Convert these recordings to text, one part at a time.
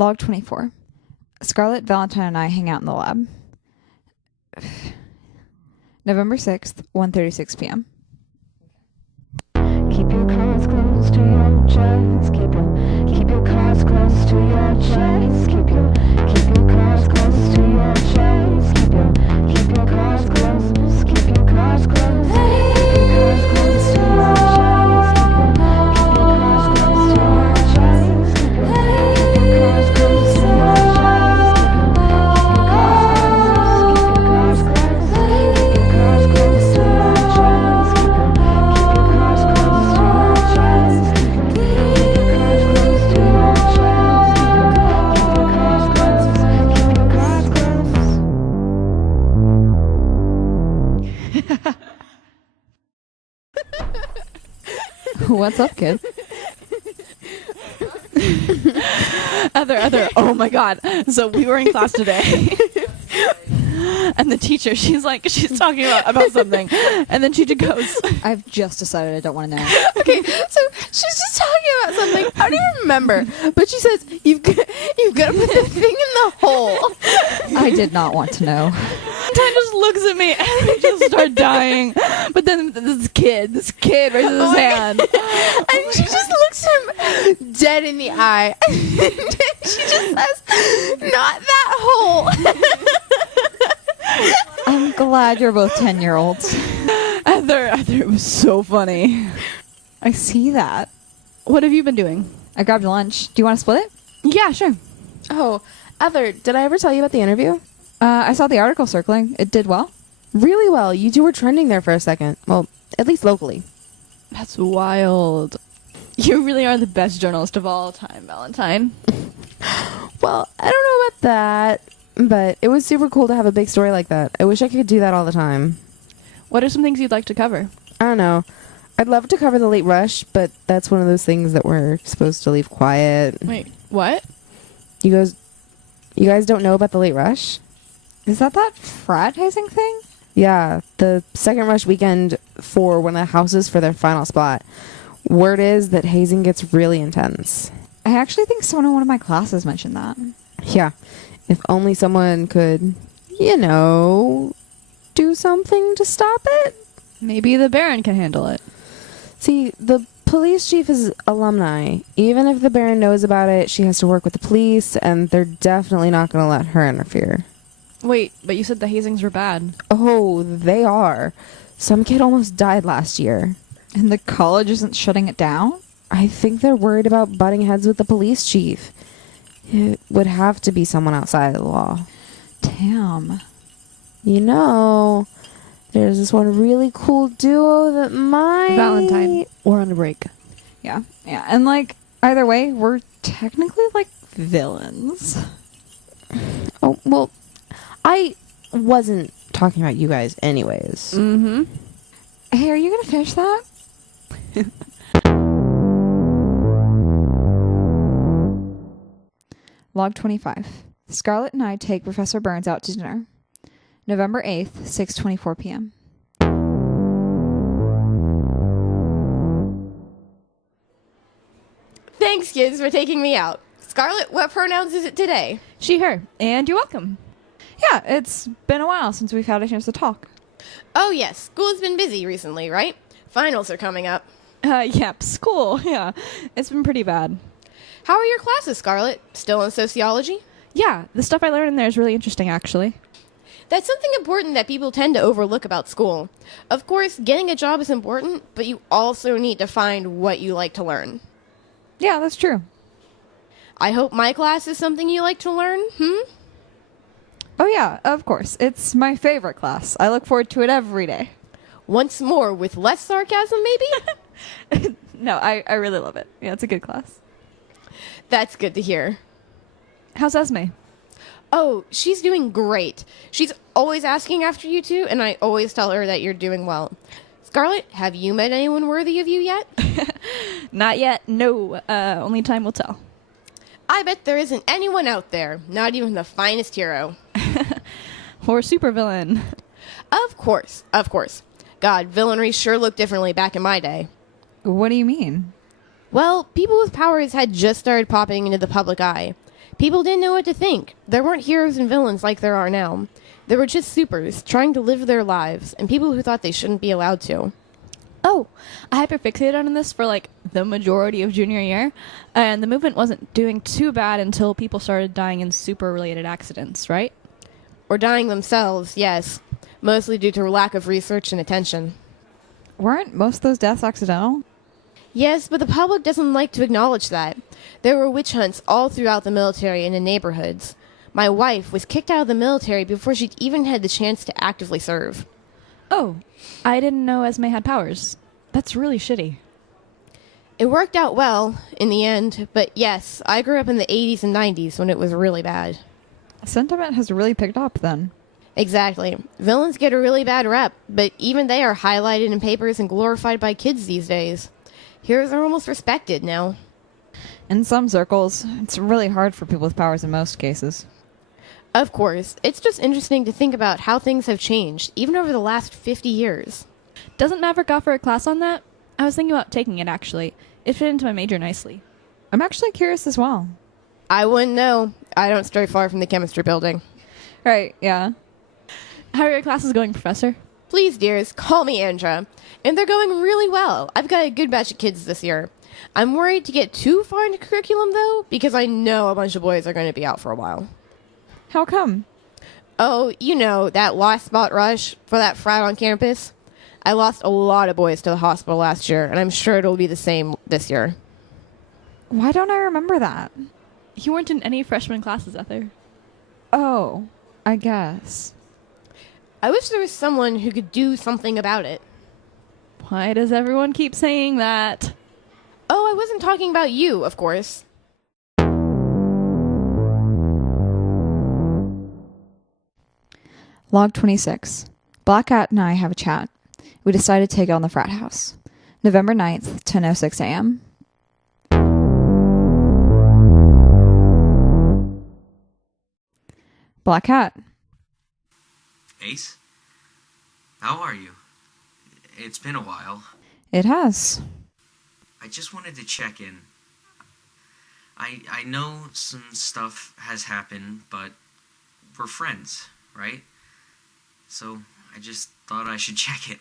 Log 24. Scarlett, Valentine, and I hang out in the lab. November 6th, 1:36 p.m. Keep your cards close to your chest. Keep your cards close to your chest. Keep your cards close to your chest. Keep your cards close. Keep your cards close. What's up, kid? Other. Oh my God. So we were in class today. And the teacher, she's talking about something. And then she just goes, I've just decided I don't want to know. Okay, so she's just talking about something. I don't even remember. But she says, you've got to put the thing in the hole. I did not want to know. Ty just looks at me and I just start dying. But then this kid raises his hand. And she just looks him dead in the eye. And she just says, not that hole. I'm glad you're both 10-year-olds. Heather, it was so funny. I see that. What have you been doing? I grabbed lunch. Do you want to split it? Yeah, sure. Oh, Heather, did I ever tell you about the interview? I saw the article circling. It did well. Really well. You two were trending there for a second. Well, at least locally. That's wild. You really are the best journalist of all time, Valentine. Well, I don't know about that, but it was super cool to have a big story like that. I wish I could do that all the time. What are some things you'd like to cover? I don't know. I'd love to cover the late rush, but that's one of those things that we're supposed to leave quiet. Wait, what? You guys don't know about the late rush? Is that frat hazing thing? Yeah, the second rush weekend for one of the houses for their final spot. Word is that hazing gets really intense. I actually think someone in one of my classes mentioned that. Yeah, if only someone could, do something to stop it. Maybe the Baron can handle it. See, the police chief is alumni. Even if the Baron knows about it, she has to work with the police, and they're definitely not going to let her interfere. Wait, but you said the hazings were bad. Oh, they are. Some kid almost died last year. And the college isn't shutting it down? I think they're worried about butting heads with the police chief. It would have to be someone outside of the law. Damn. There's this one really cool duo that might... Valentine. We're on a break. Yeah. And, either way, we're technically, villains. Oh, well, I wasn't talking about you guys anyways. Mm-hmm. Hey, are you going to finish that? Log 25. Scarlett and I take Professor Burns out to dinner. November 8th, 6:24 p.m. Thanks, kids, for taking me out. Scarlett, what pronouns is it today? She, her. And you're welcome. Yeah, it's been a while since we've had a chance to talk. Oh, yes. School's been busy recently, right? Finals are coming up. Yep, school. Yeah, it's been pretty bad. How are your classes, Scarlett? Still in sociology? Yeah, the stuff I learned in there is really interesting, actually. That's something important that people tend to overlook about school. Of course, getting a job is important, but you also need to find what you like to learn. Yeah, that's true. I hope my class is something you like to learn, Oh yeah, of course. It's my favorite class. I look forward to it every day. Once more, with less sarcasm, maybe? No, I really love it. Yeah, it's a good class. That's good to hear. How's Esme? Oh, she's doing great. She's always asking after you two, and I always tell her that you're doing well. Scarlett, have you met anyone worthy of you yet? Not yet. No. Only time will tell. I bet there isn't anyone out there, not even the finest hero. Or supervillain. Of course. God, villainry sure looked differently back in my day. What do you mean? Well, people with powers had just started popping into the public eye. People didn't know what to think. There weren't heroes and villains like there are now. There were just supers trying to live their lives, and people who thought they shouldn't be allowed to. Oh, I hyperfixated on this for like the majority of junior year, and the movement wasn't doing too bad until people started dying in super-related accidents, right? Or dying themselves, yes. Mostly due to lack of research and attention. Weren't most of those deaths accidental? Yes, but the public doesn't like to acknowledge that. There were witch hunts all throughout the military and in neighborhoods. My wife was kicked out of the military before she'd even had the chance to actively serve. Oh, I didn't know Esme had powers. That's really shitty. It worked out well, in the end, but yes, I grew up in the 80s and 90s when it was really bad. Sentiment has really picked up then. Exactly. Villains get a really bad rep, but even they are highlighted in papers and glorified by kids these days. Heroes are almost respected now. In some circles, it's really hard for people with powers in most cases. Of course, it's just interesting to think about how things have changed, even over the last 50 years. Doesn't Maverick offer a class on that? I was thinking about taking it, actually. It fit into my major nicely. I'm actually curious as well. I wouldn't know. I don't stray far from the chemistry building. Right, yeah. How are your classes going, Professor? Please, dears, call me Andra. And they're going really well. I've got a good batch of kids this year. I'm worried to get too far into curriculum, though, because I know a bunch of boys are going to be out for a while. How come? Oh, you know, that lost spot rush for that frat on campus. I lost a lot of boys to the hospital last year, and I'm sure it'll be the same this year. Why don't I remember that? You weren't in any freshman classes, Ether. Oh, I guess. I wish there was someone who could do something about it. Why does everyone keep saying that? Oh, I wasn't talking about you, of course. Log 26. Black Cat and I have a chat. We decided to take on the frat house. November 9th, 10:06 a.m. Black Cat. Ace? How are you? It's been a while. It has. I just wanted to check in. I know some stuff has happened, but we're friends, right? So I just thought I should check it.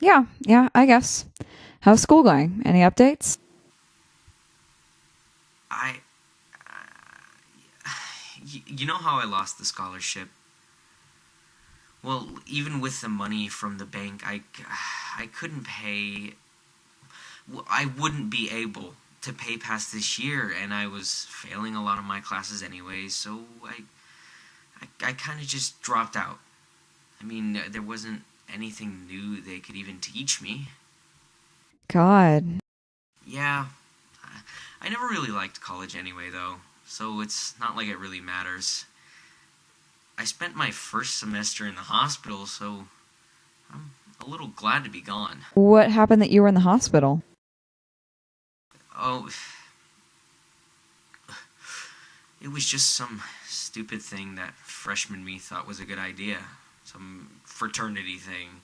Yeah, I guess. How's school going? Any updates? You know how I lost the scholarship? Well, even with the money from the bank, I couldn't pay. I wouldn't be able to pay past this year, and I was failing a lot of my classes anyway, so I kind of just dropped out. I mean, there wasn't anything new they could even teach me. God. Yeah, I never really liked college anyway, though, so it's not like it really matters. I spent my first semester in the hospital, so I'm a little glad to be gone. What happened that you were in the hospital? Oh, it was just some stupid thing that freshman me thought was a good idea. Some fraternity thing.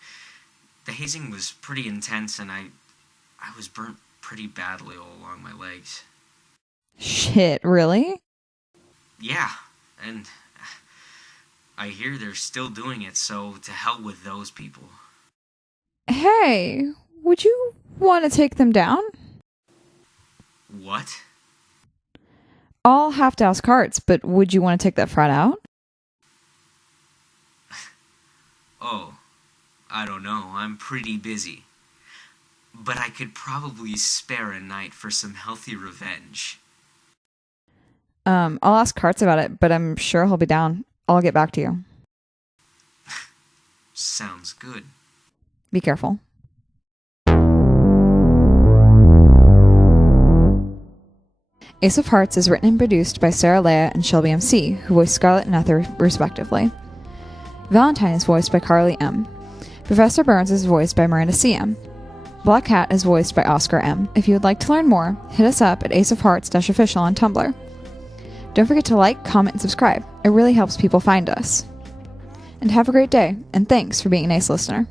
The hazing was pretty intense, and I was burnt pretty badly all along my legs. Shit, really? Yeah, and I hear they're still doing it, so to hell with those people. Hey, would you want to take them down? What? I'll have to ask Hearts, but would you want to take that frat out? Oh, I don't know. I'm pretty busy. But I could probably spare a night for some healthy revenge. I'll ask Hearts about it, but I'm sure he'll be down. I'll get back to you. Sounds good. Be careful. Ace of Hearts is written and produced by Sarah Leah and Shelby MC, who voiced Scarlet and Ether respectively. Valentine is voiced by Carly M. Professor Burns is voiced by Miranda C.M. Black Cat is voiced by Oscar M. If you would like to learn more, hit us up at aceofhearts-official on Tumblr. Don't forget to like, comment, and subscribe. It really helps people find us. And have a great day, and thanks for being an Ace listener.